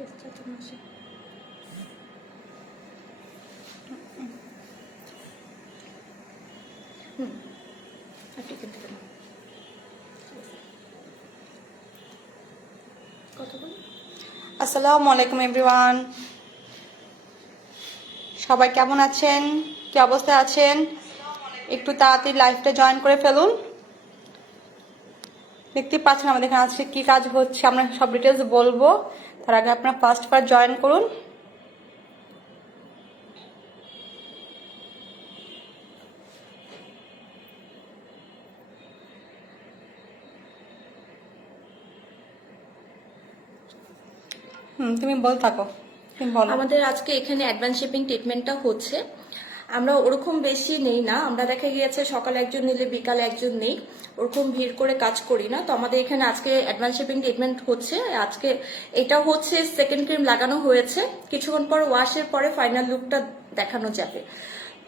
আসসালামু আলাইকুম এভরিওয়ান, সবাই কেমন আছেন, কি অবস্থায় আছেন? একটু তাড়াতাড়ি লাইভটা জয়েন করে ফেলুন। দেখতে পাচ্ছেন আমাদের এখানে আজকে কি কাজ হচ্ছে, আমরা সব ডিটেলস বলবো। তার আগে আপনারা ফার্স্ট জয়েন করুন। তুমি বল থাকো। আমাদের আজকে এখানে অ্যাডভান্স শিপিং ট্রিটমেন্টটা হচ্ছে। আমরা ওরকম বেশি নেই না, আমরা দেখা গিয়েছে সকালে একজন নিলে বিকালে একজন নেই, ওরকম ভিড় করে কাজ করি না। তো আমাদের এখানে আজকে অ্যাডভান্স শিপিং ট্রিটমেন্ট হচ্ছে। আজকে এটা হচ্ছে সেকেন্ড ক্রিম লাগানো হয়েছে, কিছুক্ষণ পর ওয়াশের পরে ফাইনাল লুকটা দেখানো যাবে।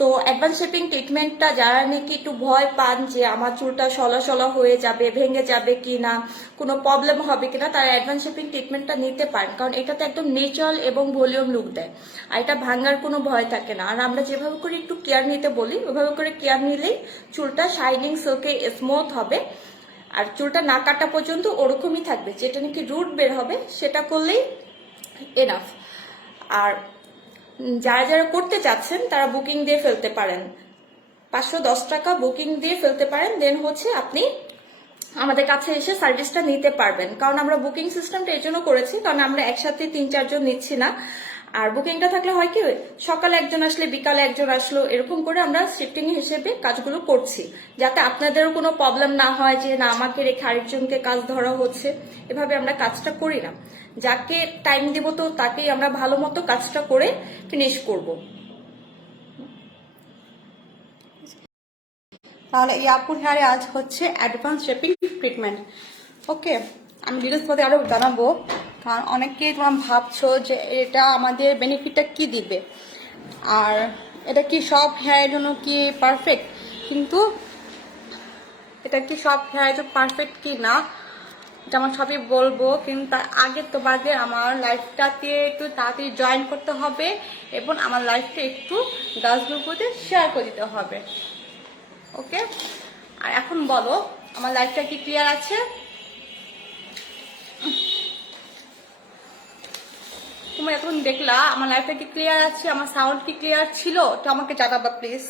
তো অ্যাডভান্স শেপিং ট্রিটমেন্টটা যারা নাকি একটু ভয় পান যে আমার চুলটা সলা সলা হয়ে যাবে, ভেঙে যাবে কিনা, কোনো প্রবলেম হবে কিনা, তারা অ্যাডভান্স শেপিং ট্রিটমেন্টটা নিতে পারেন, কারণ এটাতে একদম ন্যাচারাল এবং ভলিউম লুক দেয়, আর এটা ভাঙার কোনো ভয় থাকে না। আর আমরা যেভাবে করে একটু কেয়ার নিতে বলি ওইভাবে করে কেয়ার নিলেই চুলটা শাইনিং সিল্কে স্মুথ হবে, আর চুলটা না কাটা পর্যন্ত ওরকমই থাকবে। যেটা নাকি রুট বের হবে সেটা করলেই এনাফ। আর যারা যারা করতে চাচ্ছেন তারা বুকিং দিয়ে ফেলতে পারেন, 510 টাকা বুকিং দিয়ে ফেলতে পারেন। দেন হচ্ছে আপনি আমাদের কাছে এসে সার্ভিসটা নিতে পারবেন। কারণ আমরা বুকিং সিস্টেমটা এই জন্য করেছি, কারণ আমরা একসাথে 3-4 জন নিচ্ছি না। আর বুকিংটা থাকলে হয় কি, সকালে একজন আসলে বিকালে একজন আসলো, এরকম করে আমরা শিফটিং হিসেবে কাজগুলো করছি, যাতে আপনাদেরও কোনো প্রবলেম না হয় যে না আমাকে রেখে আরেকজনকে কাজ ধরা হচ্ছে। এভাবে আমরা কাজটা করি না, যাকে টাইম দিব তো তাকেই আমরা ভালো মতো কাজটা করে ফিনিশ করব। তাহলে এই আপুর হেয়ারে আজ হচ্ছে অ্যাডভান্স শেপিং ট্রিটমেন্ট। ওকে, আমি ডিটেলস পরে আরও জানাবো, কারণ অনেকেই তোমরা ভাবছো যে এটা আমাদের বেনিফিটটা কি দিবে, আর এটা কি সব হেয়ারের জন্য কি পারফেক্ট, কিন্তু এটা কি সব হেয়ারের জন্য পারফেক্ট কি না এটা আমার সবই বলবো। কিন্তু তার আগে তোমাদের আমার লাইফটাতে একটু তাড়াতাড়ি জয়েন করতে হবে এবং আমার লাইফটা একটু গাছ গ্রুপতে শেয়ার করে দিতে হবে। ওকে, আর এখন বলো আমার লাইফটা কি ক্লিয়ার আছে? তোমরা এতক্ষণ দেখলা আমার লাইফটা কি ক্লিয়ার আছে, আমার সাউন্ড কি ক্লিয়ার ছিল, তো আমাকে জানাবা প্লিজ।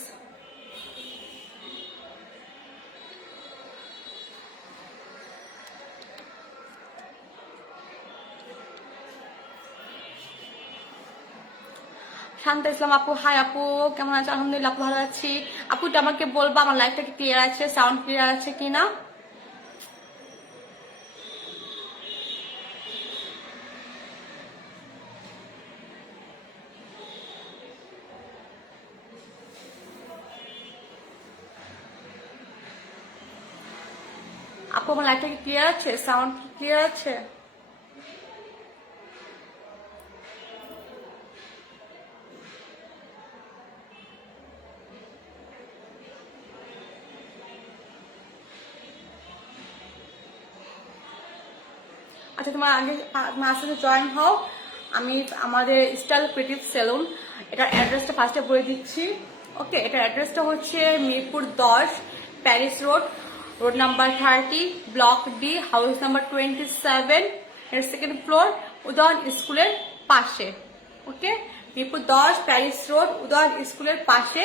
শান্তা ইসলাম আপু, হাই আপু, কেমন আছে? আলহামদুলিল্লাহ আপু ভালো আছি। আপুটা আমাকে বলবা আমার লাইফটা কি ক্লিয়ার আছে, সাউন্ড ক্লিয়ার আছে কিনা। আপু আমার লাইফটা কি ক্লিয়ার আছে, সাউন্ড ক্লিয়ার আছে? আচ্ছা, তোমার আগে তোমার আস্তে আস্তে জয়েন হও। আমি আমাদের স্টাইল ক্রিয়েটিভ সেলুন, এটার অ্যাড্রেসটা ফার্স্টে বলে দিচ্ছি। ওকে, এটার অ্যাড্রেসটা হচ্ছে Mirpur 10, Paris road, road number 30, block D, house number 27, এর সেকেন্ড ফ্লোর, উদয়ন স্কুলের পাশে। ওকে, মিরপুর 10, প্যারিস রোড, উদয়ন স্কুলের পাশে,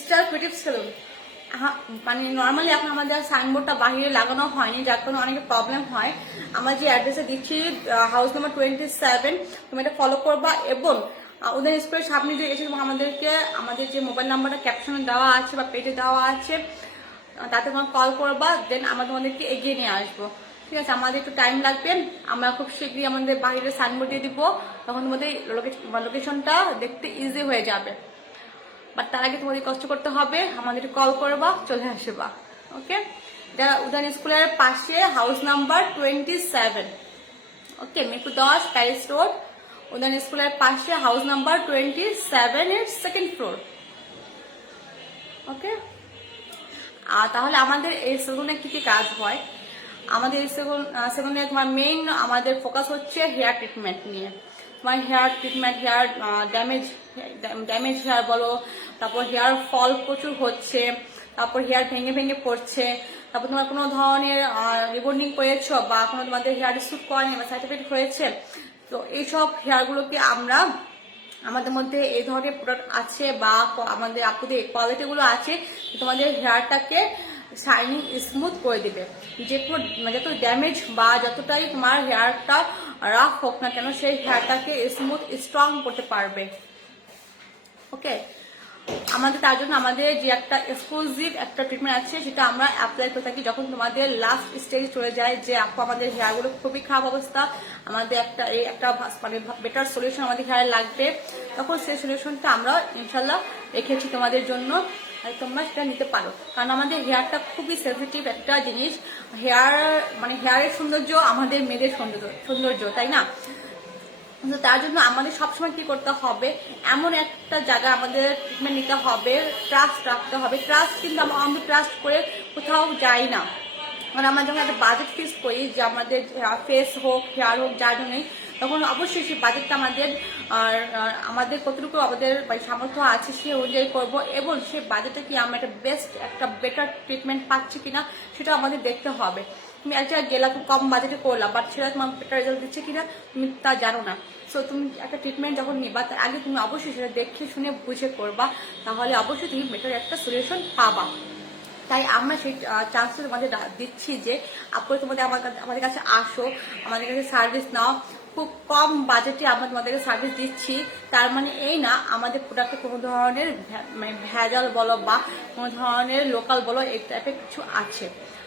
স্টাইল ক্রিয়েটিভ সেলুন। মানে নর্মালি এখন আমাদের সাইনবোর্ডটা বাহিরে লাগানো হয়নি, যার কারণে অনেক প্রবলেম হয়। আমরা যে অ্যাড্রেসে দিচ্ছি হাউস নাম্বার 27, তুমি এটা ফলো করবা, এবং ওদের স্কুলের সামনে যে এসে আমাদেরকে আমাদের যে মোবাইল নাম্বারটা ক্যাপশনে দেওয়া আছে বা পেজে দেওয়া আছে তাতে তোমার কল করবা, দেন আমরা তোমাদেরকে এগিয়ে নিয়ে আসবো। ঠিক আছে, আমাদের একটু টাইম লাগবে, আমরা খুব শীঘ্রই আমাদের বাহিরে সাইনবোর্ড দিয়ে দিব, তখন তোমাদের লোকেশনটা দেখতে ইজি হয়ে যাবে। বাট তার আগে তোমাদের কষ্ট করতে হবে, আমাদের কল করবা, চলে আসবা। ওকে, এটা উদয়ন স্কুলের পাশে, হাউস নাম্বার 27। ওকে, মিরপুর 10, প্যারিস রোড, উদয়ন স্কুলের পাশে, হাউস নাম্বার 27 এর সেকেন্ড ফ্লোর। ওকে, আর তাহলে আমাদের এই সেলুনে কি কি কাজ হয়? আমাদের সেকেন্ডে তোমার মেইন আমাদের ফোকাস হচ্ছে হেয়ার ট্রিটমেন্ট নিয়ে। তোমার hair treatment, hair damage hair বলো, তারপর হেয়ার ফল প্রচুর হচ্ছে, তারপর হেয়ার ভেঙে ভেঙে পড়ছে, তারপর তোমার কোনো ধরনের রিবন্ডিং করেছো বা কোনো তোমাদের হেয়ার স্যুট করেনি বা সার্টিফিকেট হয়েছে, তো এইসব হেয়ারগুলোকে আমরা আমাদের মধ্যে এই ধরনের প্রোডাক্ট আছে বা আমাদের আপুদের কোয়ালিটিগুলো আছে, তোমাদের হেয়ারটাকে শাইনিং স্মুথ করে দিবে। যে কোনো যত ড্যামেজ বা যতটাই তোমার হেয়ারটা রাফ হোক না কেন, সেই হেয়ারটাকে স্মুথ স্ট্রং করতে পারবে। ওকে, আমাদের তার জন্য আমাদের যে একটা এক্সক্লুসিভ একটা ট্রিটমেন্ট আছে, সেটা আমরা অ্যাপ্লাই করে থাকি যখন তোমাদের লাস্ট স্টেজ চলে যায় যে আপু আমাদের হেয়ারগুলো খুবই খারাপ অবস্থা, আমাদের একটা মানে বেটার সলিউশন আমাদের হেয়ার লাগবে, তখন সেই সলিউশনটা আমরা ইনশাল্লাহ রেখেছি তোমাদের জন্য, তোমরা সেটা নিতে পারো। কারণ আমাদের হেয়ারটা খুবই সেন্সিটিভ একটা জিনিস, হেয়ারের সৌন্দর্য আমাদের মেয়েদের সৌন্দর্য, তাই না? তো তার জন্য আমাদের সবসময় কি করতে হবে, এমন একটা জায়গা আমাদের ট্রিটমেন্ট নিতে হবে, ট্রাস্ট রাখতে হবে। ট্রাস্ট কিন্তু আমরা ট্রাস্ট করে কোথাও যাই না, মানে আমরা যখন একটা বাজেট ফিক্স করি যে আমাদের ফেস হোক হেয়ার হোক যার জন্যই, তখন অবশ্যই সেই বাজেটটা আমাদের কতটুকু আমাদের সামর্থ্য আছে সে অনুযায়ী করবো, এবং সেই বাজেটে কি আমরা একটা বেটার ট্রিটমেন্ট পাচ্ছি কিনা সেটা আমাদের দেখতে হবে। তুমি একটা গেলা খুব কম বাজেটে করলাম, বাট সেটা তোমার বেটার রেজাল্ট দিচ্ছে কিনা তুমি তা জানো না। সো তুমি একটা ট্রিটমেন্ট যখন নিবা, তার আগে তুমি অবশ্যই সেটা দেখে শুনে বুঝে করবা, তাহলে অবশ্যই তুমি বেটার একটা সলিউশন পাবা। তাই আমরা সেই চান্সটা তোমাদের দিচ্ছি যে আপনি তোমাদের আমাদের কাছে আসো, আমাদের কাছে সার্ভিস নাও, খুব কম বাজেটে আমরা তোমাদেরকে সার্ভিস দিচ্ছি। তার মানে এই না আমাদের প্রোডাক্টে কোনো ধরনের ভেজাল বলো বা কোনো ধরনের লোকাল বলো এই টাইপের কিছু আছে।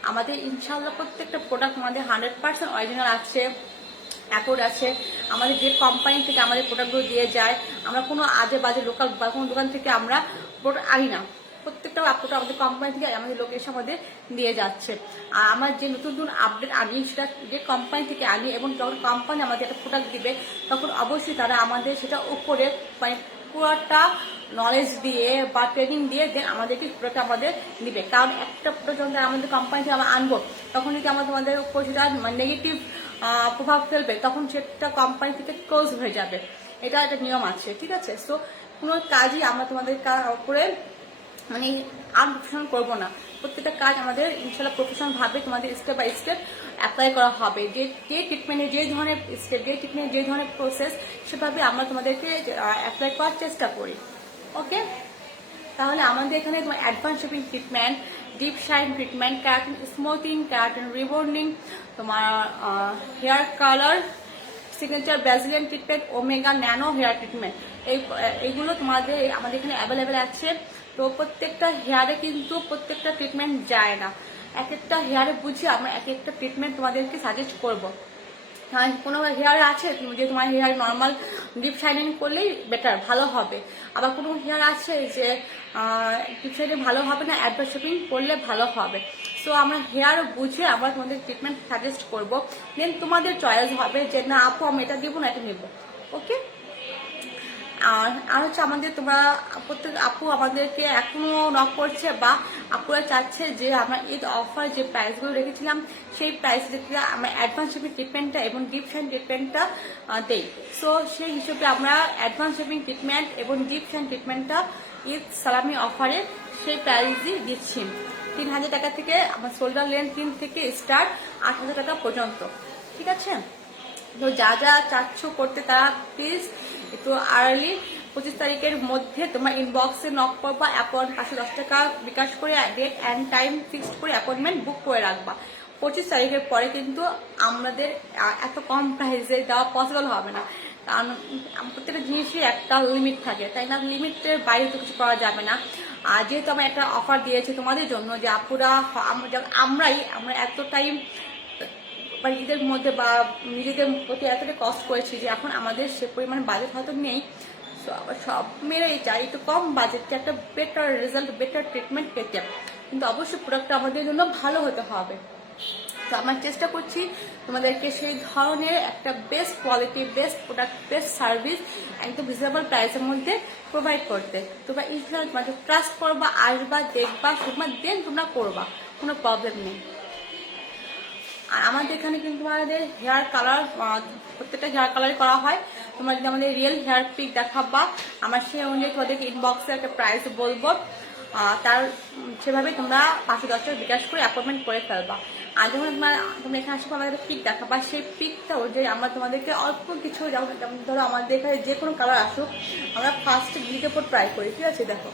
আমাদের ইনশাল্লাহ প্রত্যেকটা প্রোডাক্ট আমাদের 100% অরিজিনাল আছে, অ্যাকর্ড আছে। আমাদের যে কোম্পানি থেকে আমাদের প্রোডাক্টগুলো দিয়ে যায়, আমরা কোনো আজে বাজে লোকাল বা কোনো দোকান থেকে আমরা প্রোডাক্ট আনি না, প্রত্যেকটা আপলোড আমাদের কোম্পানি থেকে আমাদের লোক এসে আমাদের দিয়ে যাচ্ছে। আর আমার যে নতুন নতুন আপডেট আনি সেটা যে কোম্পানি থেকে আনি, এবং যখন কোম্পানি আমাদের একটা প্রোডাক্ট দিবে তখন অবশ্যই তারা আমাদের সেটা উপরে মানে পুরোটা নলেজ দিয়ে বা ট্রেনিং দিয়ে দেন আমাদেরকে প্রোডাক্ট আমাদের দিবে। কারণ একটা প্রোডাক্ট যখন আমাদের কোম্পানি থেকে আমরা আনবো, তখন যদি আমরা তোমাদের উপর সেটা নেগেটিভ প্রভাব ফেলবে, তখন সেটা কোম্পানি থেকে ক্লোজ হয়ে যাবে। এটা একটা নিয়ম আছে, ঠিক আছে? সো কোনো কাজই আমরা তোমাদের উপরে মানে আনপ্রফেশনাল করবো না, প্রত্যেকটা কাজ আমাদের ইনশাল্লাহ প্রফেশনাল ভাবে তোমাদের স্টেপ বাই স্টেপ অ্যাপ্লাই করা হবে। যে ট্রিটমেন্টে যে ধরনের স্টেপ, যে ট্রিটমেন্টে যে ধরনের প্রসেস, সেভাবে আমরা তোমাদেরকে অ্যাপ্লাই করার চেষ্টা করি। ওকে, তাহলে আমাদের এখানে তোমার advance shaping treatment, deep shine treatment, keratin smoothing, keratin rebonding, তোমার hair colour, signature Brazilian treatment, omega nano hair treatment, এইগুলো আমাদের এখানে অ্যাভেলেবেল আছে। তো প্রত্যেকটা হেয়ারে কিন্তু প্রত্যেকটা ট্রিটমেন্ট যায় না, এক একটা হেয়ারে বুঝে আমরা এক একটা ট্রিটমেন্ট তোমাদেরকে সাজেস্ট করব। কোনো হেয়ার আছে যে তোমার হেয়ার নর্মাল ডিপ শাইনিং করলেই বেটার ভালো হবে, আবার কোনো হেয়ার আছে যে ডিপ শাইনিং ভালো হবে না, অ্যাডভান্স শেপিং করলে ভালো হবে। সো আমরা হেয়ার বুঝে আমরা তোমাদের ট্রিটমেন্ট সাজেস্ট করব, দেন তোমাদের চয়েস হবে যে না আপু আমি এটা দিব না এটা নেব। ওকে, আর হচ্ছে আমাদের তোমরা প্রত্যেক আপু আমাদেরকে এখনো নক করছে বা আপুরা চাচ্ছে যে আমরা ঈদ অফার যে প্রাইসগুলো রেখেছিলাম সেই প্রাইস থেকে আমরা অ্যাডভান্স শেপিং ট্রিটমেন্টটা এবং ডিপ শাইন ট্রিটমেন্টটা দেই। সো সেই হিসেবে আমরা অ্যাডভান্স শেপিং ট্রিটমেন্ট এবং ডিপ শাইন ট্রিটমেন্টটা ঈদ সালামি অফারে সেই প্রাইসই দিচ্ছি। 3000 টাকা থেকে আমার শোল্ডার লেন্থ 3 থেকে স্টার্ট 8000 টাকা পর্যন্ত, ঠিক আছে? তো যা যা চাচ্ছ করতে তারা প্লিজ একটু আর্লি 25 তারিখের মধ্যে তোমার ইনবক্সে নক করবা, 510 টাকা বিকাশ করে ডেট অ্যান্ড টাইম ফিক্সড করে অ্যাপয়েন্টমেন্ট বুক করে রাখবা। 25 তারিখের পরে কিন্তু আমাদের এত কম প্রাইসে দেওয়া পসিবল হবে না, কারণ প্রত্যেকটা জিনিসই একটা লিমিট থাকে, তাই না? লিমিটের বাইরে তো কিছু করা যাবে না। আর যেহেতু আমরা একটা অফার দিয়েছি তোমাদের জন্য যে আপুরা আমরা এত টাইম বা ঈদের মধ্যে বা নিজেদের প্রতি এতটা কষ্ট করেছি যে এখন আমাদের সে পরিমাণে বাজেট হয়তো নেই। সো আবার সব মেয়েরাই চাই একটু কম বাজেটে একটা বেটার রেজাল্ট, বেটার ট্রিটমেন্ট পেতে, কিন্তু অবশ্যই প্রোডাক্টটা আমাদের জন্য ভালো হতে হবে। তো আমরা চেষ্টা করছি তোমাদেরকে সেই ধরনের একটা best quality, best product, best service একদম রিজনেবল প্রাইসের মধ্যে প্রোভাইড করতে। তোমরা ইনশাল্লাহ তোমাদের ট্রাস্ট করবা, আসবা, দেখবা, তোমরা দেন তোমরা করবা, কোনো প্রবলেম নেই। আর আমাদের এখানে কিন্তু আমাদের হেয়ার কালার প্রত্যেকটা হেয়ার কালার করা হয়। তোমরা যদি আমাদের রিয়েল হেয়ার পিক দেখাবা, আমার সেই অনুযায়ী তোমাদেরকে ইনবক্সে একটা প্রাইস বলবো, তার সেভাবে তোমরা 510 টাকা বিকাশ করে অ্যাপয়েন্টমেন্ট করে ফেলবা। আর যখন তোমরা এখানে আসবে আমাদের পিক দেখাবা, সেই পিকটা অনুযায়ী আমরা তোমাদেরকে অল্প কিছু, যেমন ধরো আমাদের এখানে যে কোনো কালার আসুক, আমরা ফার্স্ট নিজের উপর ট্রাই করি। ঠিক আছে, দেখো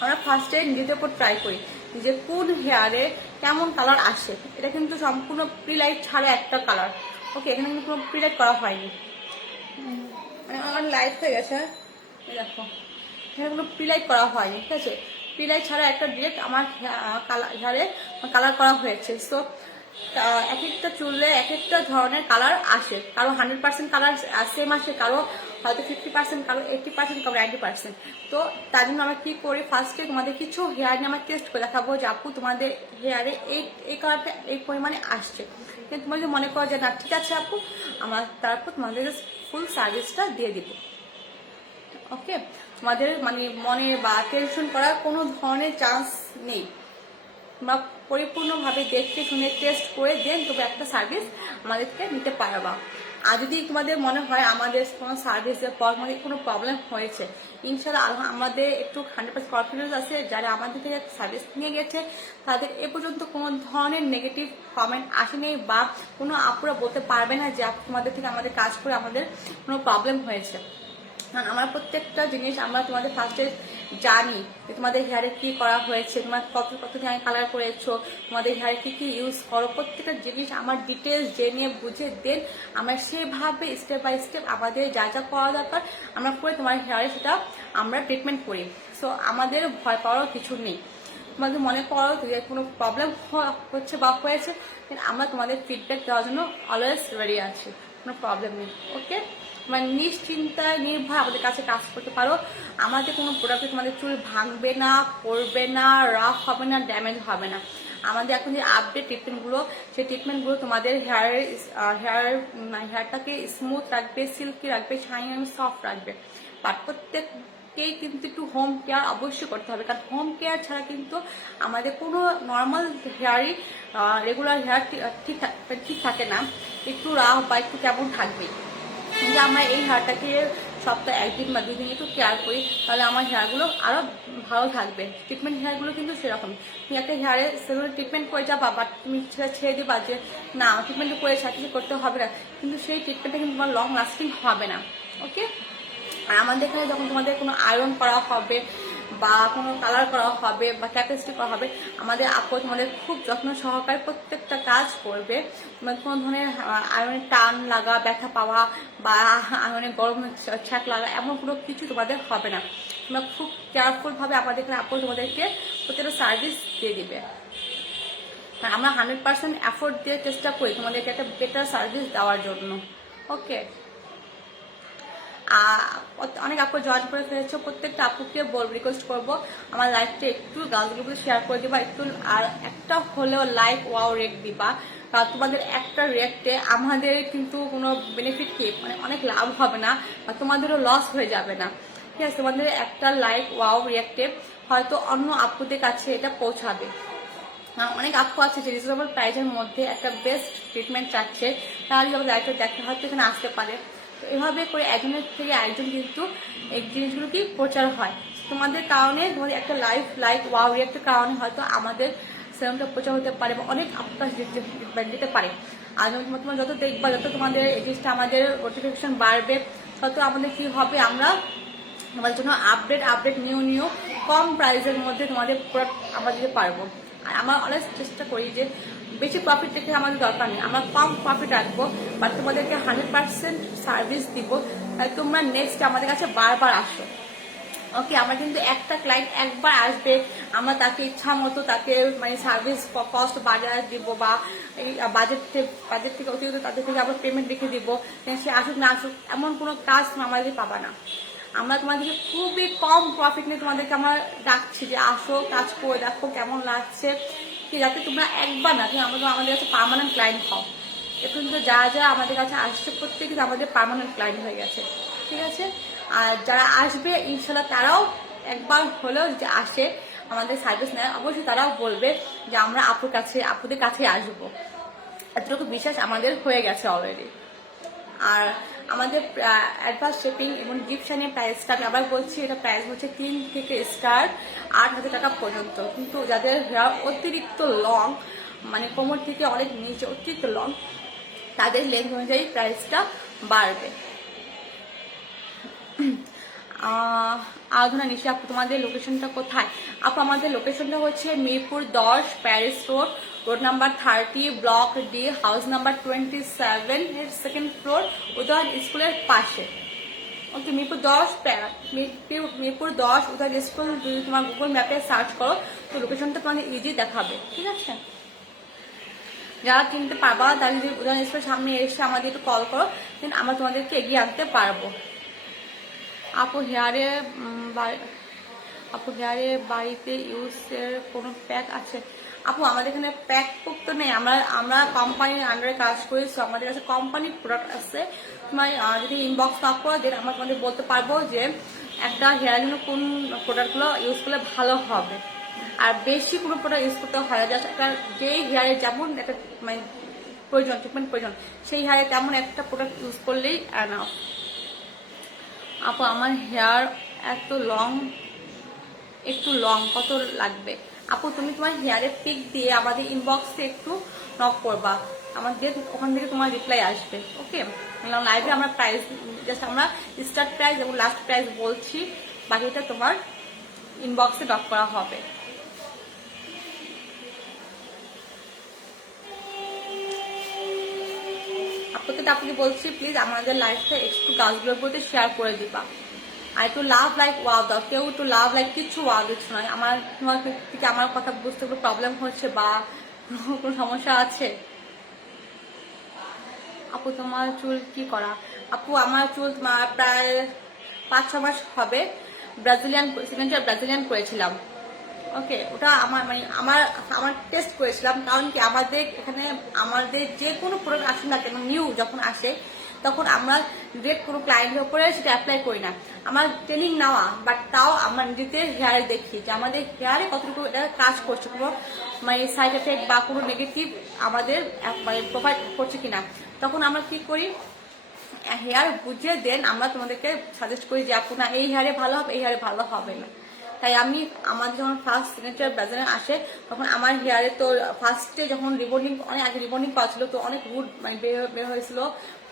আমরা ফার্স্টে নিজেদের উপর ট্রাই করি যে কোন হেয়ারে কেমন কালার আসে। এটা কিন্তু সম্পূর্ণ প্রিলাইট ছাড়া একটা কালার। ওকে, এখানে কিন্তু কোনো প্রিলাইট করা হয়নি, মানে আমার লাইট হয়ে গেছে। দেখো এখানে কোনো প্রিলাইট করা হয়নি। ঠিক আছে, প্রিলাইট ছাড়া একটা ডিরেক্ট আমার হেয়ারে কালার করা হয়েছে। সো এক একটা চুলে এক একটা ধরনের কালার আসে, কারো 100% কালার সেম আসে, কারো হয়তো 50%, কারো 80%, কারো 90%। তো তার জন্য আমরা কি করি, ফার্স্টে তোমাদের কিছু হেয়ার নিয়ে আমরা টেস্ট করে দেখাবো যে আপু তোমাদের হেয়ারে এই কালারটা এই পরিমাণে আসছে। কিন্তু তোমার যদি মনে করো যে না ঠিক আছে আপু, আমরা তারপর তোমাদের ফুল সার্ভিসটা দিয়ে দিব। ওকে, তোমাদের মানে মনে বা টেনশন করার কোনো ধরনের চান্স নেই। তোমরা পরিপূর্ণভাবে দেখতে শুনে টেস্ট করে দেন তবে একটা সার্ভিস আমাদেরকে নিতে পারবা। আর যদি তোমাদের মনে হয় আমাদের কোনো সার্ভিসের পর আমাদের কোনো প্রবলেম হয়েছে, ইনশাআল্লাহ আমাদের একটু 100% কনফিডেন্স আছে, যারা আমাদের থেকে সার্ভিস নিয়ে গেছে তাদের এ পর্যন্ত কোনো ধরনের নেগেটিভ কমেন্ট আসেনি, বা কোনো আপুরা বলতে পারবে না যে তোমাদের থেকে আমাদের কাজ করে আমাদের কোনো প্রবলেম হয়েছে। কারণ আমরা প্রত্যেকটা জিনিস আমরা তোমাদের ফার্স্টে জানি যে তোমাদের হেয়ারে কি করা হয়েছে, তোমার কত দিন কালার করেছো, তোমাদের হেয়ারে কি কি ইউজ করো, প্রত্যেকটা জিনিস আমার ডিটেলস জেনে বুঝে দেন আমরা সেভাবে স্টেপ বাই স্টেপ আমাদের যা যা করা দরকার আমরা করে তোমার হেয়ারে সেটা আমরা ট্রিটমেন্ট করি। সো আমাদের ভয় পাওয়ার কিছু নেই। তোমাদের মনে করো যে কোনো প্রবলেম হচ্ছে বা হয়েছে, আমরা তোমাদের ফিডব্যাক দেওয়ার জন্য অলওয়েজ রেডি আছি, কোনো প্রবলেম নেই। ওকে, মানে নিশ্চিন্তায় নির্ভয় আমাদের কাছে কাজ করতে পারো। আমাদের কোনো প্রোডাক্টে তোমাদের চুল ভাঙবে না, পড়বে না, রাফ হবে না, ড্যামেজ হবে না। আমাদের এখন যে আপডেট ট্রিটমেন্টগুলো, সেই ট্রিটমেন্টগুলো তোমাদের হেয়ারটাকে স্মুথ রাখবে, সিল্কি রাখবে, শাইন এবং সফট রাখবে। বাট প্রত্যেককেই কিন্তু একটু হোম কেয়ার অবশ্যই করতে হবে, কারণ হোম কেয়ার ছাড়া কিন্তু আমাদের কোনো নর্মাল হেয়ারই রেগুলার হেয়ার ঠিক থাকে না, একটু রাফ বা একটু কেমন থাকবে। যে আমরা এই হেয়ারটাকে সপ্তাহে 1 দিন বা 2 দিন একটু কেয়ার করি, তাহলে আমার হেয়ারগুলো আরো ভালো থাকবে। ট্রিটমেন্ট হেয়ারগুলো কিন্তু সেরকম, তুমি একটা হেয়ারে সেগুলো ট্রিটমেন্ট করে যাবা, বাট তুমি সেটা ছেড়ে দিবা যে না ট্রিটমেন্ট করে সাথে করতে হবে না, কিন্তু সেই ট্রিটমেন্টটা কিন্তু তোমার লং লাস্টিং হবে না। ওকে, আর আমাদের এখানে যখন তোমাদের কোনো আয়রন করা হবে বা কোনো কালার করা হবে বা ক্যাপাসিটি করা হবে, আমাদের আপু তোমাদের খুব যত্ন সহকারে প্রত্যেকটা কাজ করবে। তোমাদের কোনো ধরনের আয়রনের টান লাগা, ব্যথা পাওয়া বা আয়রনের গরম ছ্যাঁক লাগা এমন কোনো কিছু তোমাদের হবে না। তোমরা খুব কেয়ারফুলভাবে আমাদের এখানে আপু তোমাদেরকে প্রত্যেকটা সার্ভিস দিয়ে দিবে। আমরা 100% এফোর্ট দিয়ে চেষ্টা করি তোমাদেরকে একটা বেটার সার্ভিস দেওয়ার জন্য। ওকে, অনেক আপু জয়েন করে ফেলেছো, প্রত্যেকটা আপুকে রিকোয়েস্ট করবো আমার লাইফটা একটু গার্লসগুলো শেয়ার করে দিবা, একটু আর একটা হলেও লাইক ওয়াও রেক দিবা। কারণ তোমাদের একটা রেক্টে আমাদের কিন্তু কোনো বেনিফিট কি, মানে অনেক লাভ হবে না বা তোমাদেরও লস হয়ে যাবে না। ঠিক আছে, তোমাদের একটা লাইক ওয়াও রিয়েক্টে হয়তো অন্য আপুদের কাছে এটা পৌঁছাবে। অনেক আপু আছে যে রিজনেবল প্রাইসের মধ্যে একটা বেস্ট ট্রিটমেন্ট চাচ্ছে, তাহলে যখন লাইফটা দেখতে হয়তো এখানে আসতে পারে। তো এভাবে করে একজনের থেকে একজন কিন্তু এই জিনিসগুলো কি প্রচার হয়। তোমাদের কারণে, তোমাদের একটা লাইক ওয়াও রিয়েক্টের কারণে হয়তো আমাদের সেরমটা প্রচার হতে পারে বা অনেক আকাশ দিতে পারে। আর তোমরা যত দেখবা, যত তোমাদের এই জিনিসটা আমাদের নোটিফিকেশন বাড়বে, তত আমাদের কি হবে, আমরা তোমাদের জন্য আপডেট নিউ কম প্রাইসের মধ্যে তোমাদের প্রোডাক্ট আমরা দিতে পারবো। আর আমরা অনেক চেষ্টা করি যে বেশি প্রফিট রেখে আমাদের দরকার নেই, আমরা কম প্রফিট রাখবো, বাট তোমাদেরকে 100% সার্ভিস দিব, তোমরা নেক্সট আমাদের কাছে বারবার আসো। ওকে, আমরা কিন্তু একটা ক্লায়েন্ট একবার আসবে, আমরা তাকে ইচ্ছা মতো তাকে মানে সার্ভিস কস্ট বাজার দিব বা এই বাজেট থেকে অতিরিক্ত তাদের থেকে আবার পেমেন্ট রেখে দিব, সে আসুক না আসুক এমন কোনো কাজ আমাদের পাবা না। আমরা তোমাদেরকে খুবই কম প্রফিট নিয়ে তোমাদেরকে আমরা ডাকছি যে আসো, কাজ করে দেখো কেমন লাগছে, কি যাতে তোমরা একবার না তুমি আমাদের কাছে পার্মানেন্ট ক্লায়েন্ট হও। এখন তো যা আমাদের কাছে আসছে প্রত্যেকে আমাদের পার্মানেন্ট ক্লায়েন্ট হয়ে গেছে। ঠিক আছে, আর যারা আসবে ইনশাল্লাহ তারাও একবার হলেও যে আসে আমাদের সার্ভিস নেয়, অবশ্যই তারাও বলবে যে আমরা আপুদের কাছে আসবো। এতটুকু বিশ্বাস আমাদের হয়ে গেছে অলরেডি। আর আমাদের অ্যাডভান্স শেপিং এবং গিফট শাইনের প্রাইসটা আমি আবার বলছি, এটা প্রাইস হচ্ছে 3 থেকে স্টার্ট 8,000 টাকা পর্যন্ত। কিন্তু যাদের হেয়ার অতিরিক্ত লং, মানে কোমর থেকে অনেক নিচে অতিরিক্ত লং, তাদের লেন্থ অনুযায়ী প্রাইসটা বাড়বে। আরাধনা নিশি আপু, তোমাদের লোকেশনটা কোথায়? আপু আমাদের লোকেশনটা হচ্ছে Mirpur 10 Paris road, road number 30, block D, house number 27 এর সেকেন্ড ফ্লোর, উদয়ন স্কুলের পাশে। ওকে, মিরপুর 10 উদয়ন স্কুল যদি তোমার গুগল ম্যাপে সার্চ করো তো লোকেশনটা তোমাদের ইজি দেখাবে, ঠিক আছে? যারা কিনতে পারবা তারা যদি উদয়ন স্কুলের সামনে এসে আমাদের একটু কল করো, দেন আমরা তোমাদেরকে এগিয়ে আনতে পারবো। আপু হেয়ারে বাড়িতে ইউজের কোনো প্যাক আছে? আপু আমাদের এখানে প্যাক তো নেই, আমরা কোম্পানির আন্ডারে কাজ করি, আমাদের কাছে কোম্পানির প্রোডাক্ট আছে। তোমার যদি ইনবক্স না করো দেন আমরা তোমাদের বলতে পারবো যে একটা হেয়ারের জন্য কোন প্রোডাক্টগুলো ইউজ করলে ভালো হবে। আর বেশি কোনো প্রোডাক্ট ইউজ করতে হয় না, জাস্ট একটা যেই হেয়ারে যেমন একটা মানে প্রয়োজন, ট্রিটমেন্ট প্রয়োজন, সেই হেয়ারে তেমন একটা প্রোডাক্ট ইউজ করলেই এনাফ। আপু আমার হেয়ার একটু লং কত লাগবে? আপু তুমি তোমার হেয়ারের পিক দিয়ে আমাদের ইনবক্সে একটু নক করবা, আমাদের ওখান থেকে তোমার রিপ্লাই আসবে। ওকে, লাইভে আমরা প্রাইস জাস্ট আমরা স্টার্ট প্রাইস এবং লাস্ট প্রাইস বলছি, বাকিটা তোমার ইনবক্সে নক করা হবে। আপনাকে বলছি প্লিজ আমাদের লাইফটা একটু গাছগুলোর প্রতি শেয়ার করে দিবা, আর একটু লাভ লাইক ওয়াও দাও। কেউ একটু লাভ লাইক কিছু ওয়াও দিচ্ছ নয়। তোমার থেকে আমার কথা বুঝতে কোনো প্রবলেম হচ্ছে বা কোনো সমস্যা আছে? আপু তোমার চুল কি করা? আপু আমার চুল প্রায় 5-6 মাস হবে ব্রাজিলিয়ান করেছিলাম। ওকে, ওটা আমার টেস্ট করেছিলাম, কারণ কি আমাদের এখানে আমাদের যে কোনো প্রোডাক্ট আসে না কেন, নিউ যখন আসে তখন আমরা ডিরেক্ট কোনো ক্লায়েন্টের উপরে সেটা অ্যাপ্লাই করি না, আমার ট্রেনিং নেওয়া, বাট তাও আমরা নিজেদের হেয়ারে দেখি যে আমাদের হেয়ারে কতটুকু এটা কাজ করছে, কোনো মানে সাইড এফেক্ট বা কোনো নেগেটিভ আমাদের মানে প্রোভাইড করছে কিনা। তখন আমরা কি করি, হেয়ার বুঝিয়ে দেন আমরা তোমাদেরকে সাজেস্ট করি যে আপু না এই হেয়ারে ভালো হবে, এই হেয়ারে ভালো হবে না। তাই আমাদের যখন ফার্স্ট সিগনেচার ব্রাজিলিয়ান আসে তখন আমার হেয়ারে তো ফার্স্টে যখন রিবন্ডিং, অনেক আগে রিবন্ডিং করা ছিল, তো অনেক রুট মানে বের হয়েছিল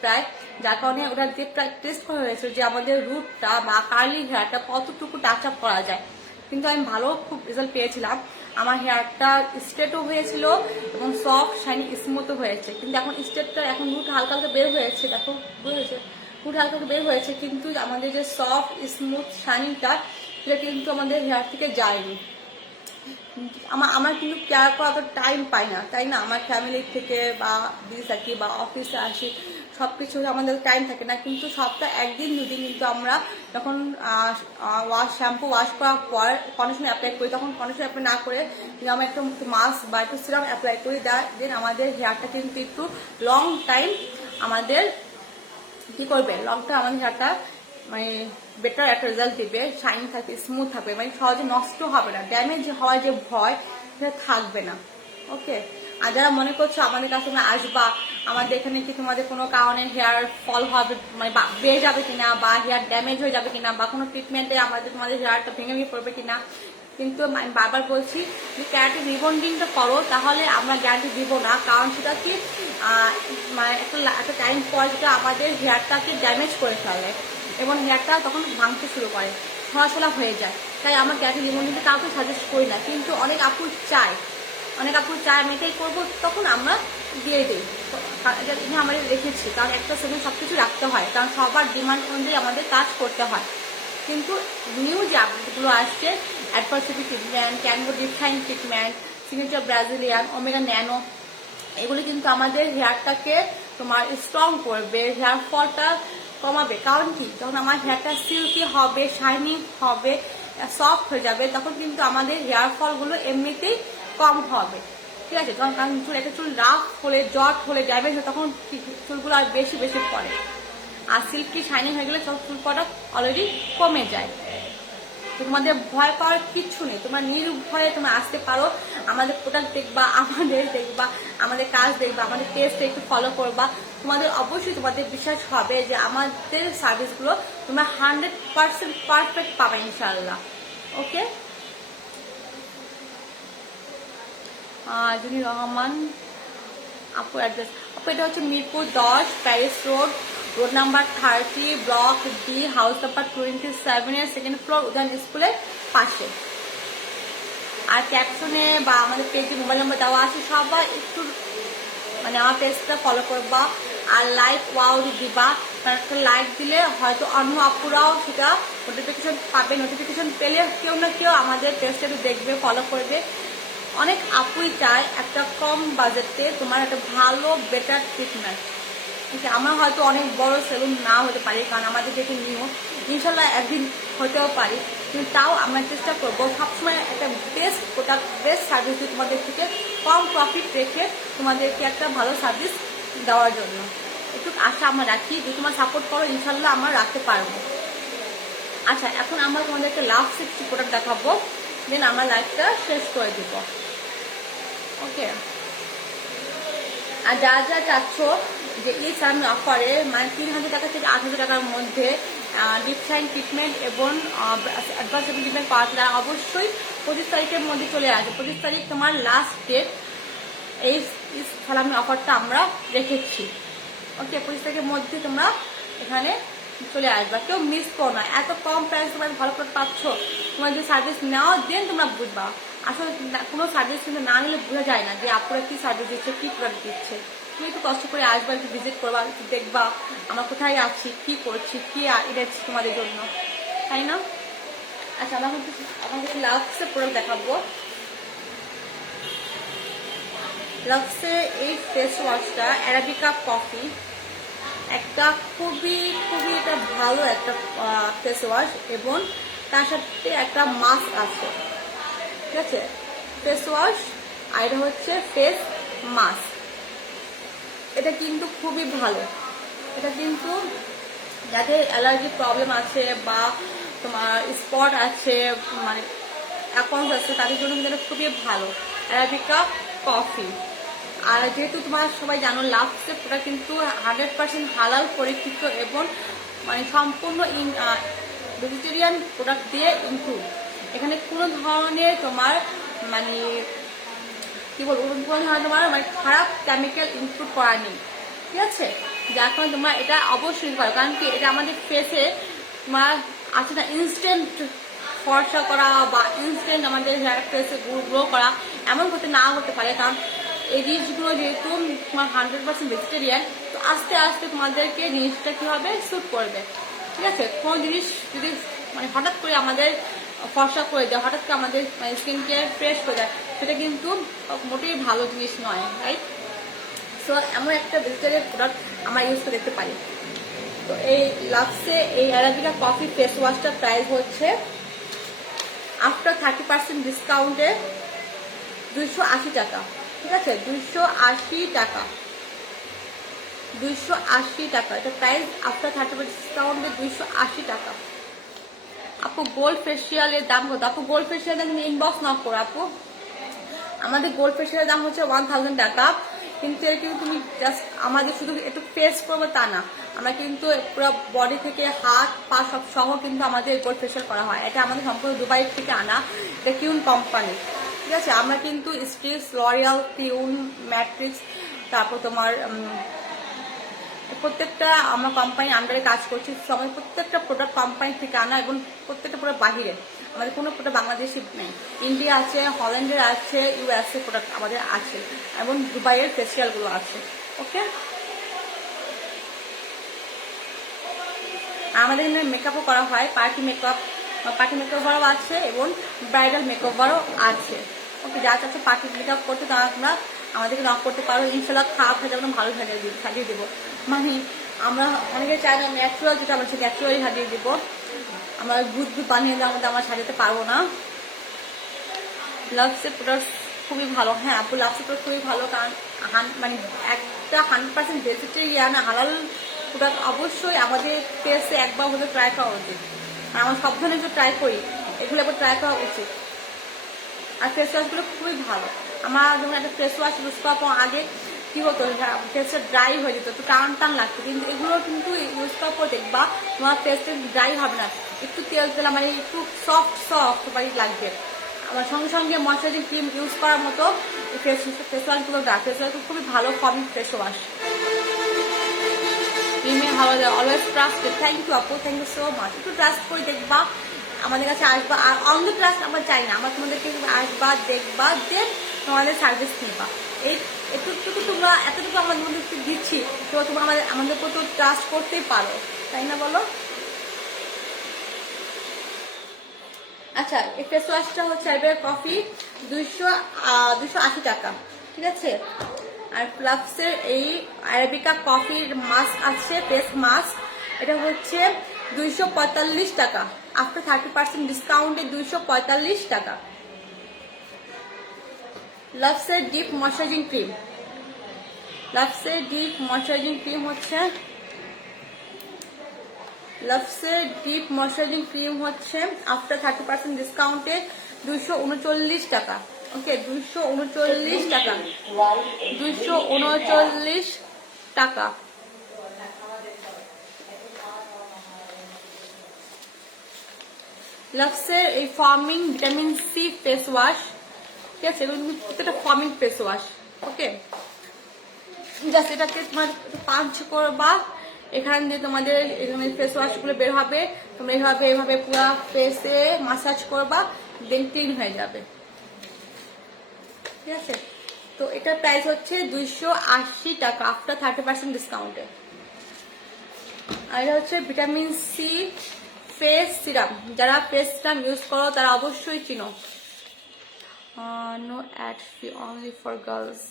প্রায়, যার কারণে ওটা দিয়ে প্রায় টেস্ট করা হয়েছিল যে আমাদের রুটটা বা কার্লি হেয়ারটা কতটুকু টাচ আপ করা যায়। কিন্তু আমি ভালো খুব রেজাল্ট পেয়েছিলাম, আমার হেয়ারটা স্ট্রেটও হয়েছিল এবং সফট শাইনি স্মুথও হয়েছে। কিন্তু এখন স্ট্রেটটা এখন রুট হালকা হালকা বের হয়েছে, দেখো হয়েছে রুট হালকা বের হয়েছে, কিন্তু আমাদের যে সফট স্মুথ শাইনিংটা সেটা কিন্তু আমাদের হেয়ার থেকে যায়নি। আমার কিন্তু কেয়ার করা অত টাইম পাই না, তাই না? আমার ফ্যামিলির থেকে বা বিজি থাকি বা অফিসে আসি, সবকিছু আমাদের টাইম থাকে না। কিন্তু সপ্তাহে 1 দিন 2 দিন কিন্তু আমরা যখন শ্যাম্পু ওয়াশ করার পর কন্ডিশনার অ্যাপ্লাই করি, তখন কন্ডিশনার অ্যাপ্লাই না করে আমরা একটু মাস্ক বা একটু সিরাম অ্যাপ্লাই করি, দেন আমাদের হেয়ারটা কিন্তু একটু লং টাইম আমাদের কি করবে, লং টাইম আমাদের হেয়ারটা মানে বেটার একটা রেজাল্ট দিবে, শাইন থাকবে, স্মুথ থাকবে, মানে সহজে নষ্ট হবে না, ড্যামেজ হওয়ার যে ভয় সেটা থাকবে না। ওকে, আর যারা মনে করছো আমাদের কাছে আসবা, আমাদের এখানে কি তোমাদের কোনো কারণে হেয়ার ফল হবে মানে বেড়ে যাবে কিনা বা হেয়ার ড্যামেজ হয়ে যাবে কিনা বা কোনো ট্রিটমেন্টে তোমাদের হেয়ারটা ভেঙে পড়বে কিনা, কিন্তু আমি বারবার বলছি যে ক্যারাটিন রিবন্ডিংটা করো, তাহলে আমরা গ্যারান্টি দিব না, কারণ সেটা কি মানে একটা টাইম পর যেটা আমাদের হেয়ারটাকে ড্যামেজ করে ফেলে এবং হেয়ারটা তখন ভাঙতে শুরু করে, খোলাসোলা হয়ে যায়। তাই আমরা ক্যারাটিন রিবন্ডিংটা কাউকে সাজেস্ট করি না, কিন্তু অনেক আপুর চায় আমি এটাই করবো, তখন আমরা দিয়ে দিই। আমাদের রেখেছি, কারণ একটা সেদিন সবকিছু রাখতে হয়, কারণ সবার ডিমান্ড অনুযায়ী আমাদের কাজ করতে হয়। কিন্তু নিউ যে আপডেটগুলো আসছে, অ্যাডভার্সিটি ট্রিটমেন্ট, ক্যানভো define treatment, signature Brazilian, omega nano, এগুলো কিন্তু আমাদের হেয়ারটাকে তোমার স্ট্রং করবে, হেয়ার ফলটা কমাবে। কারণ কি, যখন আমার হেয়ারটা সিল্কি হবে, শাইনিং হবে, সফট হয়ে যাবে, তখন কিন্তু আমাদের হেয়ার ফলগুলো এমনিতেই কম হবে, ঠিক আছে? কারণ একটা চুল রাফ হলে, জট হলে, ড্যামেজ হলে তখন চুলগুলো আর বেশি পড়ে, আর সিল্কি শাইনিং হয়ে গেলে সব চুল পড়া অলরেডি কমে যায়। তো তোমাদের ভয় পাওয়ার কিচ্ছু নেই, তোমরা নির্ভয়ে তোমরা আসতে পারো, আমাদের প্রোডাক্ট দেখবা, আমাদের কাজ দেখবা, আমাদের টেস্ট একটু ফলো করবা, তোমাদের অবশ্যই তোমাদের বিশ্বাস হবে যে আমাদের সার্ভিসগুলো তোমরা 100% পারফেক্ট পাবে ইনশাআল্লাহ। ওকে, জুনি রহমান আপু অ্যাড্রেস, আপু এটা হচ্ছে Mirpur 10 Paris road, road number 30, block D, house number 27 এর সেকেন্ড ফ্লোর, উদান স্কুলের পাশে। আর ক্যাপশনে বা আমাদের পেজে মোবাইল নাম্বার দেওয়া আছে, সবাই একটু মানে আমার পেজটা ফলো করবা আর লাইক ওয়াও দিবা, কারণ একটা লাইক দিলে হয়তো অন্য আপুরাও সেটা নোটিফিকেশন পাবে, নোটিফিকেশন পেলে কেউ না কেউ আমাদের পেজটা একটু দেখবে, ফলো করবে। অনেক আপুই চায় একটা কম বাজেটে তোমার একটা ভালো বেটার ট্রিটমেন্ট। আমার হয়তো অনেক বড় সেলুন না হতে পারে, কারণ আমাদের যেহেতু নিউ, ইনশাল্লাহ একদিন হতেও পারি, কিন্তু তাও আমরা চেষ্টা করবো সবসময় একটা বেস্ট প্রোডাক্ট, বেস্ট সার্ভিস দিয়ে তোমাদের থেকে কম প্রফিট রেখে তোমাদেরকে একটা ভালো সার্ভিস দেওয়ার জন্য একটু আশা আমরা রাখি। যদি তোমার সাপোর্ট করো ইনশাল্লাহ আমরা রাখতে পারবো। আচ্ছা, এখন আমরা তোমাদেরকে লাভ 60 প্রোডাক্ট দেখাবো, দেন আমরা লাইভটা শেষ করে দিব। ওকে, আর যা যা চাচ্ছ যে এই সামনে অফারে মানে 3000 টাকা থেকে 8000 টাকার মধ্যে ডিপ শাইন ট্রিটমেন্ট এবং অ্যাডভান্স ট্রিটমেন্ট পাওয়া যায়, অবশ্যই 25 তারিখের মধ্যে চলে আসবে। 25 তারিখ তোমার লাস্ট ডেট এই সালামি অফারটা আমরা রেখেছি। ওকে, 25 তারিখের মধ্যে তোমরা এখানে চলে আসবা, কেউ মিস করো না। এত কম প্রাইস তোমরা ভালো করে পাচ্ছ, তোমার যে সার্ভিস নেওয়া দেন তোমরা বুঝবা। আসলে কোনো সার্ভিস কিন্তু না নিলে বোঝা যায় না যে আপনারা কি সার্ভিস দিচ্ছে, কি প্রোডাক্ট দিচ্ছে। তুমি একটু কষ্ট করে আসবা, একটু ভিজিট করবা, একটু দেখবা আমরা কোথায় আছি, কি করছি, কি এনেছি তোমাদের জন্য, তাই না? আচ্ছা, আমাকে লাক্সের প্রোডাক্ট দেখাবো। লাক্সের এই ফেস ওয়াশটা অ্যারাবিকা কফি, একটা খুবই খুবই এটা ভালো একটা ফেস ওয়াশ, এবং তার সাথে একটা মাস্ক আছে, ঠিক আছে? ফেস ওয়াশ আর এটা হচ্ছে ফেস মাস্ক। এটা কিন্তু খুবই ভালো, এটা কিন্তু যাদের অ্যালার্জি প্রবলেম আছে বা তোমার স্পট আছে, মানে অ্যাকাউন্ট আছে, তাদের জন্য কিন্তু এটা খুবই ভালো, অ্যারাবিকা কফি। আর যেহেতু তোমার সবাই জানো লাক্সের প্রোডাক্ট কিন্তু 100% হালাল পরীক্ষিত এবং মানে সম্পূর্ণ ভেজিটেরিয়ান প্রোডাক্ট দিয়ে ইনক্লুড। এখানে কোনো ধরনের তোমার মানে কি বলবো, কোনো ধরনের তোমার মানে খারাপ কেমিক্যাল ইনক্লুড করা নেই, ঠিক আছে? যার কারণে তোমরা এটা অবশ্যই করো, কারণ কি এটা আমাদের ফেসে তোমার আছে না ইনস্ট্যান্ট ফর্সা করা বা ইনস্ট্যান্ট আমাদের হেয়ার ফেসে গ্রো করা, এমন করতে না হতে পারে। কারণ এই জিনিসগুলো যেহেতু তোমার 100% ভেজিটেরিয়ান, তো আস্তে আস্তে তোমাদেরকে জিনিসটা কী হবে, স্যুট করবে, ঠিক আছে? কোনো জিনিস যদি মানে হঠাৎ করে আমাদের ফর্সা করে দেয়, হঠাৎ করে আমাদের স্কিনকে ফ্রেশ করে দেয়, সেটা কিন্তু মোটেই ভালো জিনিস নয়, রাইট? সো এমন একটা ভেজিটেরিয়ান প্রোডাক্ট আমরা ইউজ করে দেখতে পারি। তো এই লাক্সে এই অ্যারাবিকা কফি ফেস ওয়াশটার প্রাইস হচ্ছে আফটার 30% ডিসকাউন্টে 280 টাকা, ঠিক আছে? 280 টাকা, 280 টাকা এটা প্রাইস আফটার 30% ডিসকাউন্টে 280 টাকা। আপু গোল্ড ফেসিয়ালের দাম কত? আপু গোল্ড ফেসিয়াল তুমি ইনবক্স না করো আপু, আমাদের গোল্ড ফেসিয়ালের দাম হচ্ছে 1000 টাকা। কিন্তু এর কিন্তু তুমি জাস্ট আমাদের শুধু একটু ফেস করবো তা না, আমরা কিন্তু পুরো বডি থেকে হাত পা সব সহ কিন্তু আমাদের গোল্ড ফেসিয়াল করা হয়। এটা আমাদের সম্পূর্ণ দুবাই থেকে আনা, এটা কিউন কোম্পানি, ঠিক আছে? আমরা কিন্তু স্টিচ, লরিয়াল, কিউন, ম্যাট্রিক্স, তারপর তোমার প্রত্যেকটা আমরা কোম্পানির আন্ডারে কাজ করছি। আমাদের প্রত্যেকটা প্রোডাক্ট কোম্পানি থেকে আনা এবং প্রত্যেকটা প্রোডাক্ট বাহিরে, আমাদের কোনো প্রোডাক্ট বাংলাদেশি নেই। ইন্ডিয়া আছে, হল্যান্ডের আছে, ইউএসএ প্রোডাক্ট আমাদের আছে, এবং দুবাইয়ের ফেসিয়ালগুলো আছে। ওকে, আমাদের এখানে মেকআপও করা হয়, পার্টি মেকওভারও আছে এবং ব্রাইডাল মেকওভারও আছে। ওকে, যা চাচ্ছে পার্টি মেকআপ করতে তারা তোমরা আমাদেরকে নক করতে পারো, ইনশাল্লাহ খারাপ হয়ে যাবে না, ভালো সাজিয়ে দেবো। মানে আমরা অনেকে চাই না ন্যাচুরাল, যেটা আমরা ন্যাচুরালি সাজিয়ে দেবো, আমরা গুড বানিয়ে দেওয়ার মধ্যে আমরা সাজাতে পারবো না। লাক্সের প্রোডাক্ট খুবই ভালো। হ্যাঁ আপু, লাক্সের প্রোডাক্ট খুবই ভালো, কারণ মানে একটা 100% ভেজিটেরিয়ান হালাল প্রোডাক্ট অবশ্যই আমাদের ফেসে একবার হলে ট্রাই করা উচিত। আমরা সব ধরনের ট্রাই করি, এগুলো একবার ট্রাই করা উচিত। আর ফেস ওয়াশগুলো খুবই ভালো। আমার যখন একটা ফেস ওয়াশ ইউজ করার পর আগে কি হতো, ফেসটা ড্রাই হয়ে যেত, একটু টান টান লাগতো, কিন্তু এগুলো কিন্তু ইউজ করার পর দেখবা তোমার ফেসটা ড্রাই হবে না, একটু তেল তেলা মানে একটু সফট সফট লাগবে। আমার সঙ্গে সঙ্গে ময়শ্চারাইজিং ক্রিম ইউজ করার মতো ফেস ওয়াশগুলো দেয়। ফেস ওয়াশ খুবই ভালো ফর্মিং ফেস ওয়াশ। ক্রিমে হাওয়া দেয়, অলওয়েজ ট্রাস্টেড। থ্যাংক ইউ আপু, থ্যাংক ইউ সো মাচ। একটু ট্রাস্ট করে দেখবা, আমাদের কাছে আসবা। আর অন দ্য ট্রাস্ট আমরা চাই না, আমরা তোমাদেরকে আসবা, দেখবা, দেন তোমাদের সার্ভিস নিবা। এই এতটুকু তোমরা এতটুকু আমরা তোমাদেরকে দিচ্ছি, তো তোমরা আমাদের উপর তো ট্রাস্ট করতেই পারো, তাই না বলো? আচ্ছা, এই ফেস ওয়াশটা হচ্ছে আরবিকা কফি 280 টাকা, ঠিক আছে। আর প্লাক্সের এই আরবিকা কফির মাস্ক আছে, ফেস মাস্ক, এটা হচ্ছে 245 টাকা, আফটার 30% ডিসকাউন্টে 245 টাকা। লাভসের ডিপ ময়শ্চারাইজিং ক্রিম, লাভসের ডিপ ময়শ্চারাইজিং ক্রিম হচ্ছে আফটার 30% ডিসকাউন্টে 239 টাকা। ওকে, 239 টাকা, 239 টাকা। লাক্সের এই ফর্মিং ভিটামিন সি ফেস ওয়াশ, ঠিক আছে, এগুলো কিন্তু প্রত্যেকটা ফর্মিং ফেস ওয়াশ। ওকে, জাস্ট এটাকে তোমার পাঞ্চ করবা, এখান দিয়ে তোমাদের এখানে ফেস ওয়াশগুলো বের হবে, তোমরা এইভাবে পুরো ফেসে মাসাজ করবা, দেন ক্লিন হয়ে যাবে, ঠিক আছে। তো এটার প্রাইস হচ্ছে 280 টাকা আফটার 30% ডিসকাউন্টে। আর এটা হচ্ছে ভিটামিন সি ফেস সিরাম। যারা ফেস সিরাম ইউজ করো তারা অবশ্যই চিনো। No ad fee, only for girls.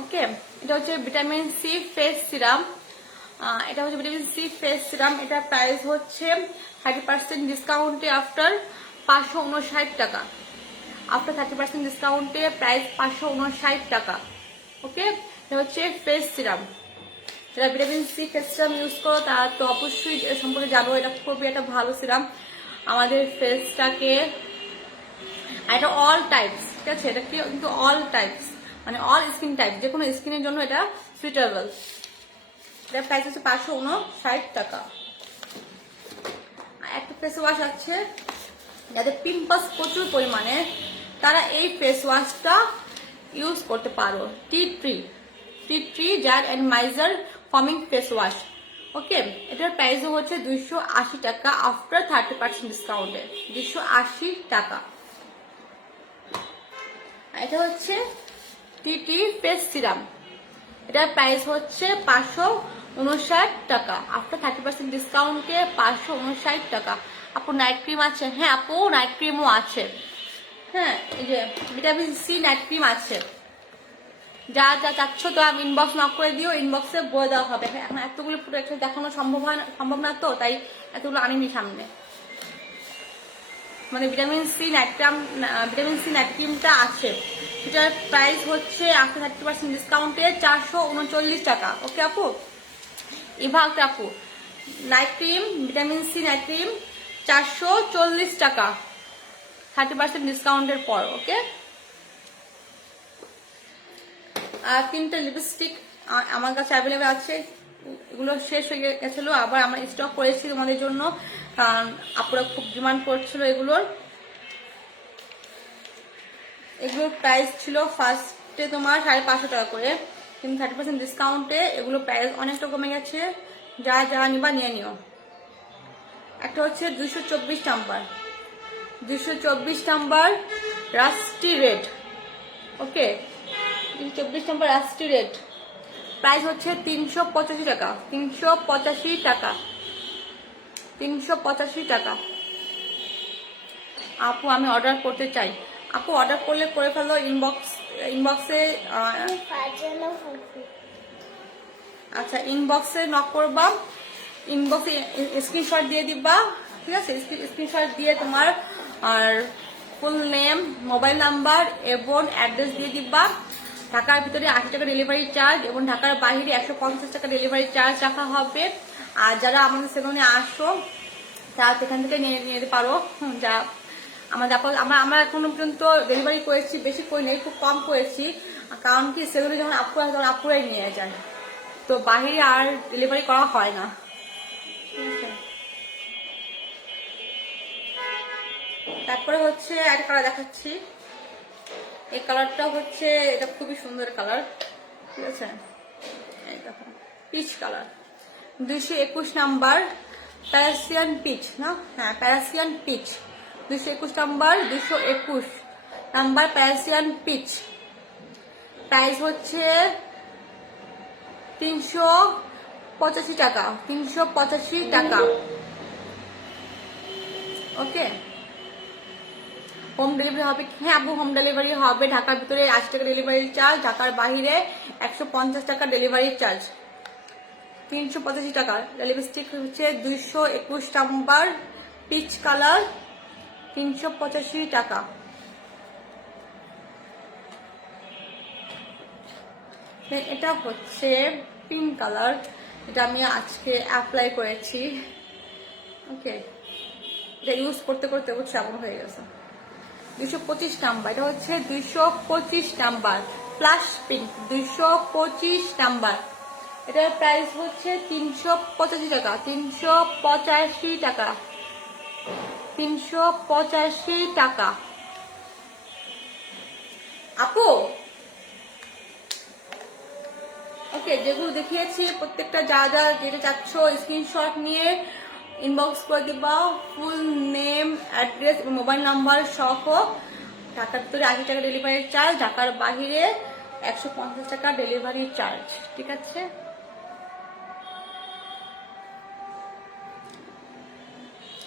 Okay, এটা হচ্ছে ভিটামিন সি ফেস সিরাম। এটার প্রাইস হচ্ছে 30% ডিসকাউন্টে আফটার 559 টাকা। আফটার 30% ডিসকাউন্টে প্রাইস 559 টাকা। ওকে, এটা হচ্ছে ফেস সিরাম। যারা vitamin C face serum use করো তারা তো অবশ্যই সম্পর্কে জানো, এটা খুবই একটা ভালো সিরাম আমাদের ফেসটাকে। এটা অল টাইপস, ঠিক আছে, এটা কিন্তু অল টাইপস মানে অল স্কিন টাইপ, যে কোনো স্কিনের জন্য এটা সুইটেবল। এটার প্রাইস হচ্ছে 559 টাকা। একটা ফেস ওয়াশ আছে যাদের পিম্পলস প্রচুর পরিমাণে, তারা এই ফেস ওয়াশটা ইউজ করতে পারো। Tea tree jar and moisturiser ফর্মিং ফেস ওয়াশ। ওকে, এটার প্রাইসও হচ্ছে 280 টাকা আফটার 30% ডিসকাউন্টে, 280 টাকা। এটা হচ্ছে টি ফেস সিরাম। এটার প্রাইস হচ্ছে 559 টাকা আফটার 30% ডিসকাউন্টে, 559 টাকা। আপু নাইট ক্রিম আছে? হ্যাঁ আপু, নাইট ক্রিমও আছে। হ্যাঁ, এই যে ভিটামিন সি নাইট ক্রিম আছে। যা যা চাচ্ছ তো আমি ইনবক্স নক করে দিও, ইনবক্সে বলে দেওয়া হবে। এখন এতগুলো প্রোডাক্ট দেখানো সম্ভব না, তো তাই এতগুলো আনিনি সামনে। মানে ভিটামিন সি নাইট ক্রিমটা আছে, এটার প্রাইস হচ্ছে আফটার 30% ডিসকাউন্টে 439 টাকা। ওকে আপু, ইভাল্ট আপু, night cream, vitamin C night cream 440 টাকা 30% ডিসকাউন্টের পর। ওকে, আর 3টা লিপস্টিক আমার কাছে অ্যাভেলেবেল আছে, এগুলো শেষ হয়ে গেছিল, আবার আমরা স্টক করেছি তোমাদের জন্য, কারণ আপনারা খুব ডিমান্ড করছিল এগুলোর প্রাইস ছিল ফার্স্টে তোমার 550 টাকা করে, কিন্তু 30% ডিসকাউন্টে এগুলো প্রাইস অনেকটা কমে গেছে। যা যা নিবা নিয়ে নিও। একটা হচ্ছে 224 নাম্বার রাস্টি রেড। ওকে, 224 নাম্বার রাস্টি রেড, প্রাইস হচ্ছে 385 টাকা, 385 টাকা, 385 টাকা। আপু আমি অর্ডার করতে চাই। আপু অর্ডার করলে করে ফেলো, ইনবক্সে আচ্ছা ইনবক্সে নক করবা, ইনবক্সে স্ক্রিনশট দিয়ে দিবা, ঠিক আছে? স্ক্রিনশট দিয়ে তোমার আর ফুল নেম, মোবাইল নাম্বার এবং অ্যাড্রেস দিয়ে দিবা। ঢাকার ভিতরে 80 টাকা ডেলিভারি চার্জ এবং ঢাকার বাইরে 150 টাকা ডেলিভারি চার্জ রাখা হবে। আর যারা আমাদের সেলুনে আসো তারা সেখান থেকে নিয়ে নিতে পারো। যা আমরা এখনো পর্যন্ত ডেলিভারি করেছি, বেশি করি নাই, খুব কম করেছি। কারণ কি সেলুনে যখন আপুরা তখন আপুরাই নিয়ে যায়, তো বাহিরে আর ডেলিভারি করা হয় না। তারপরে হচ্ছে একটা কালার দেখাচ্ছি, এই কালারটা হচ্ছে, এটা খুবই সুন্দর কালার, ঠিক আছে? এই দেখো peach colour, 221 number Parisian peach না, হ্যাঁ Parisian peach, 221 number, 221 number Parisian peach. Price হচ্ছে 385 টাকা, 385 টাকা। ওকে, হোম ডেলিভারি হবে? হ্যাঁ আপু হোম ডেলিভারি হবে। ঢাকার ভিতরে 80 টাকা ডেলিভারি চার্জ, ঢাকার বাইরে 150 টাকা ডেলিভারি চার্জ। 385 টাকা। লিপস্টিক হচ্ছে 221 নাম্বার পিচ কালার, 385 টাকা। এটা হচ্ছে পিঙ্ক কালার, এটা আমি আজকে অ্যাপ্লাই করেছি। ওকে, এটা ইউজ করতে করতে বুঝছে এমন হয়ে গেছে। 225 নাম্বার, এটা হচ্ছে 225 নাম্বার প্লাস পিঙ্ক, 225 নাম্বার। এটার প্রাইস হচ্ছে 385 টাকা, 385 টাকা, 385 টাকা। আপু ওকে, যেগুলো দেখিয়েছি প্রত্যেকটা যা যা যেটা চাচ্ছ স্ক্রিনশট নিয়ে ইনবক্স করে দিবা, ফুল নেম, অ্যাড্রেস এবং মোবাইল নাম্বার সহ। ঢাকার ভিতরে 80 টাকা ডেলিভারি চার্জ, ঢাকার বাহিরে 150 টাকা ডেলিভারি চার্জ, ঠিক আছে?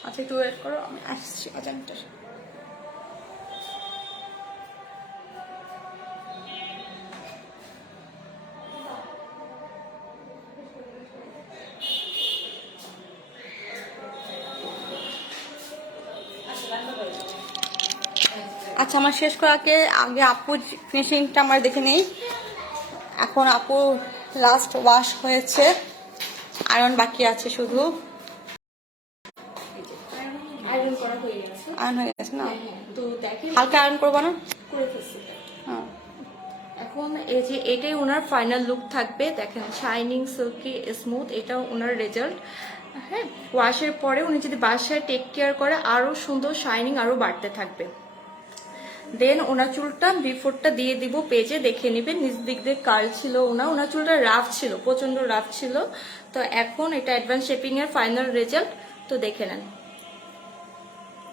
আচ্ছা একটু ওয়েট করো, আমি আসছি অজান্টার। আচ্ছা আমার শেষ করাকে আগে আপুর ফিনিশিংটা আমরা দেখে নেই। এখন আপু লাস্ট ওয়াশ হয়েছে, আয়রন বাকি আছে শুধু। আয়রন করা হয়ে গেছে, আয়রন হয়ে গেছে না? তো দেখেন হালকা আয়রন করবো না? করে ফেলছি। হ্যাঁ, এখন এই যে এটাই ওনার ফাইনাল লুক থাকবে, দেখেন শাইনিং, সিল্কি, স্মুথ, এটা ওনার রেজাল্ট। হ্যাঁ, ওয়াশের পরে উনি যদি বাসায় টেক কেয়ার করে আরো সুন্দর শাইনিং আরো বাড়তে থাকবে। দেন ওনার চুলটা বিফোরটা দিয়ে দিব, পেজে দেখে নেবেন। নিজ দিক দিয়ে কার্ল ছিল ওনার চুলটা রাফ ছিল, প্রচন্ড রাফ ছিল। তো এখন এটা অ্যাডভান্স শেপিং এর ফাইনাল রেজাল্ট, তো দেখে নেন।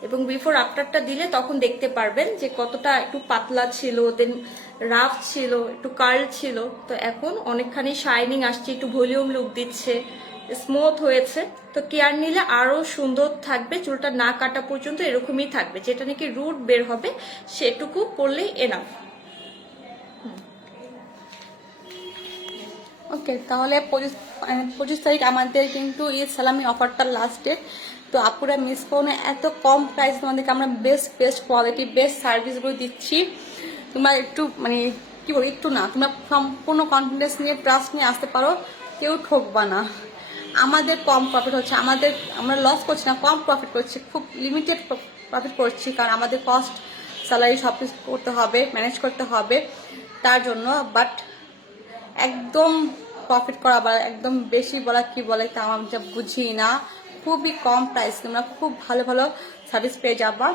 এবং বিফোর আফটারটা দিলে তখন দেখতে পারবেন যে কতটা একটু পাতলা ছিল, দেন রাফ ছিল, একটু কার্ল ছিল। তো এখন অনেকখানি শাইনিং আসছে, একটু ভলিউম লুক দিচ্ছে, স্মুথ হয়েছে। তো কেয়ার নিলে আরো সুন্দর থাকবে, চুলটা না কাটা পর্যন্ত এরকমই থাকবে, যেটা নাকি রুট বের হবে সেটুকু করলেই এনাফ। ওকে, তাহলে 25 তারিখ আমাদের কিন্তু এই সালামি অফারটা লাস্ট ডেট। তো আপুরা মিস করো না, এত কম প্রাইস তোমাদেরকে আমরা বেস্ট কোয়ালিটি, বেস্ট সার্ভিসগুলো দিচ্ছি। তোমরা একটু মানে কি বলি, একটু না, তোমরা সম্পূর্ণ কনফিডেন্স নিয়ে ট্রাস্ট নিয়ে আসতে পারো, কেউ ঠকবা না। আমাদের কম প্রফিট হচ্ছে, আমরা লস করছি না, কম প্রফিট করছি, খুব লিমিটেড প্রফিট করছি, কারণ আমাদের কস্ট, স্যালারি সব কিছু করতে হবে, ম্যানেজ করতে হবে তার জন্য। বাট একদম প্রফিট করা বা একদম বেশি বলা কি বলে তা আমি যা বুঝি না। খুবই কম প্রাইস, তোমরা খুব ভালো ভালো সার্ভিস পেয়ে যাবা।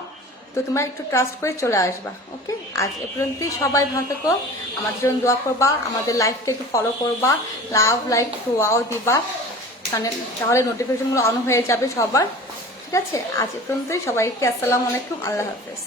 তো তোমরা একটু ট্রাস্ট করে চলে আসবা। ওকে, আজ এ পর্যন্তই। সবাই ভালো থেকো, আমাদের জন্য দোয়া করবা, আমাদের লাইফটা একটু ফলো করবা, লাভ লাইক একটু ওয়াও দিবা, তাহলে নোটিফিকেশনগুলো অন হয়ে যাবে সবার, ঠিক আছে? আজ এ পর্যন্তই, সবাইকে আসসালামু আলাইকুম, আল্লাহ হাফেজ।